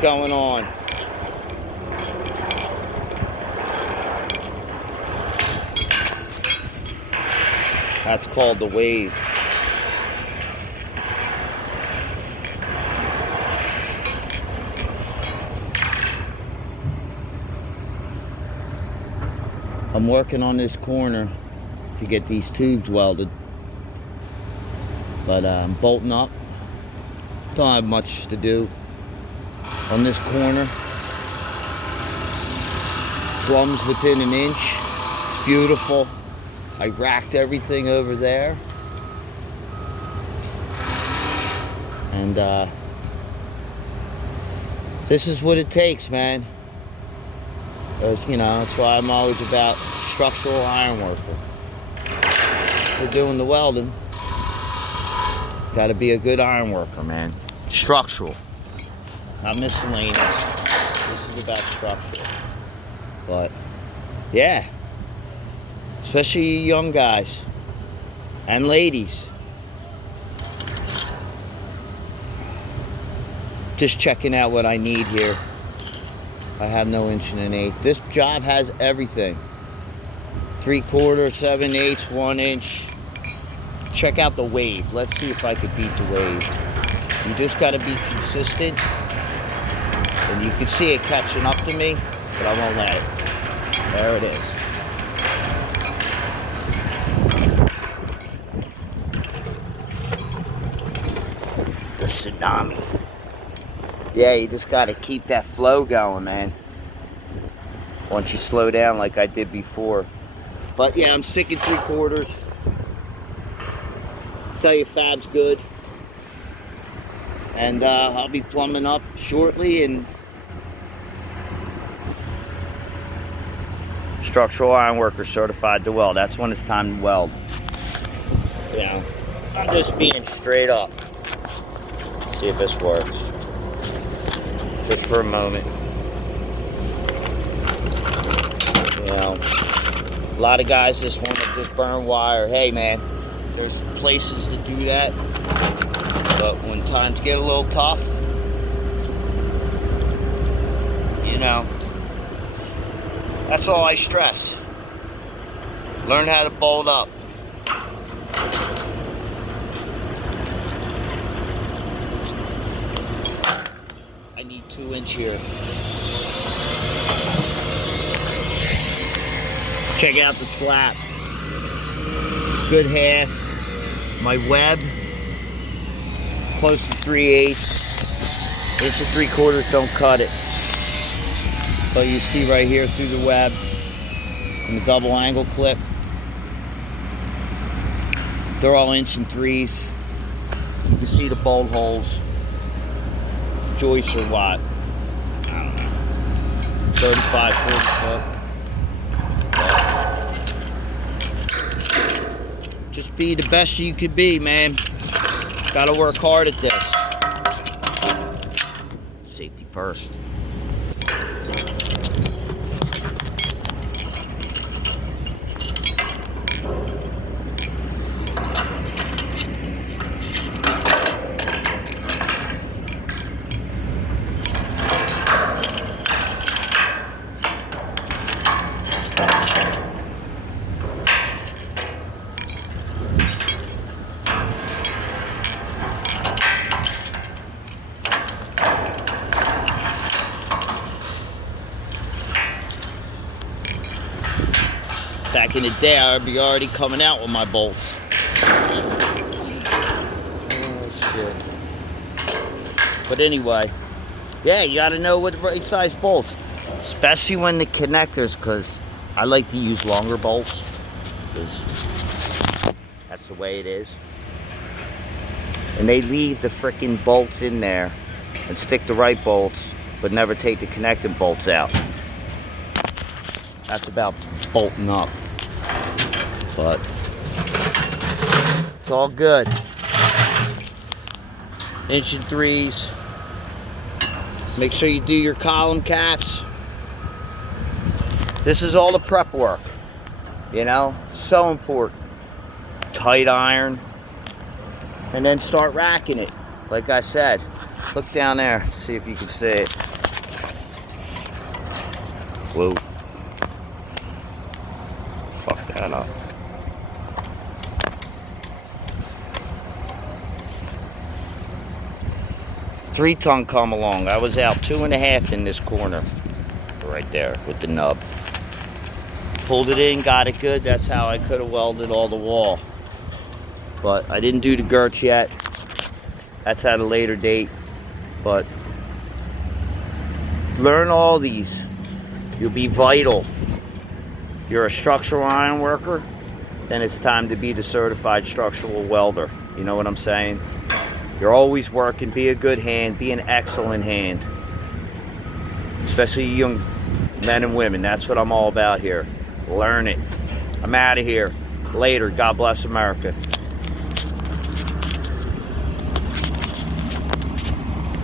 going on. That's called the wave. I'm working on this corner to get these tubes welded, but I'm bolting up. Don't have much to do on this corner. Plum's within an inch. It's beautiful. I racked everything over there, and this is what it takes, man. You know, that's why I'm always about structural iron worker. We're doing the welding. Got to be a good iron worker, man. Structural, not miscellaneous. This is about structural. But yeah, especially you young guys and ladies, just checking out what I need here. I have no 1 1/8. This job has everything. 3/4, 7/8, 1 inch. Check out the wave. Let's see if I could beat the wave. You just got to be consistent. And you can see it catching up to me, but I won't let it. There it is. The tsunami. Yeah, you just got to keep that flow going, man. Once you slow down like I did before. But yeah, I'm sticking 3/4. Tell you fab's good. And I'll be plumbing up shortly and structural iron worker certified to weld. That's when it's time to weld. You know, I'm just being straight up. See if this works. Just for a moment. You know, a lot of guys just want to just burn wire. Hey man, there's places to do that, but when times get a little tough, you know, that's all I stress. Learn how to bolt up. I need 2 inch here. Check out the slap. Good half. My web, close to 3/8. 1 3/4 don't cut it. But you see right here through the web and the double angle clip. They're all 1 3s. You can see the bolt holes. Joists are what? I don't know. 35, 40 foot. Just be the best you could be, man. Gotta work hard at this. Safety first. Back in the day, I'd be already coming out with my bolts. Oh, shit. But anyway, yeah, you gotta know what the right size bolts, especially when the connectors, because I like to use longer bolts, because that's the way it is. And they leave the freaking bolts in there and stick the right bolts, but never take the connecting bolts out. That's about bolting up. But it's all good. 1 3s. Make sure you do your column caps. This is all the prep work. You know, so important. Tight iron. And then start racking it. Like I said, look down there, see if you can see it. Whoa. Fuck that up. 3-ton come along. I was out 2.5 in this corner. Right there with the nub. Pulled it in, got it good. That's how I could have welded all the wall. But I didn't do the girts yet. That's at a later date. But learn all these. You'll be vital. You're a structural iron worker, then it's time to be the certified structural welder. You know what I'm saying? You're always working. Be a good hand. Be an excellent hand. Especially young men and women. That's what I'm all about here. Learn it. I'm out of here. Later. God bless America.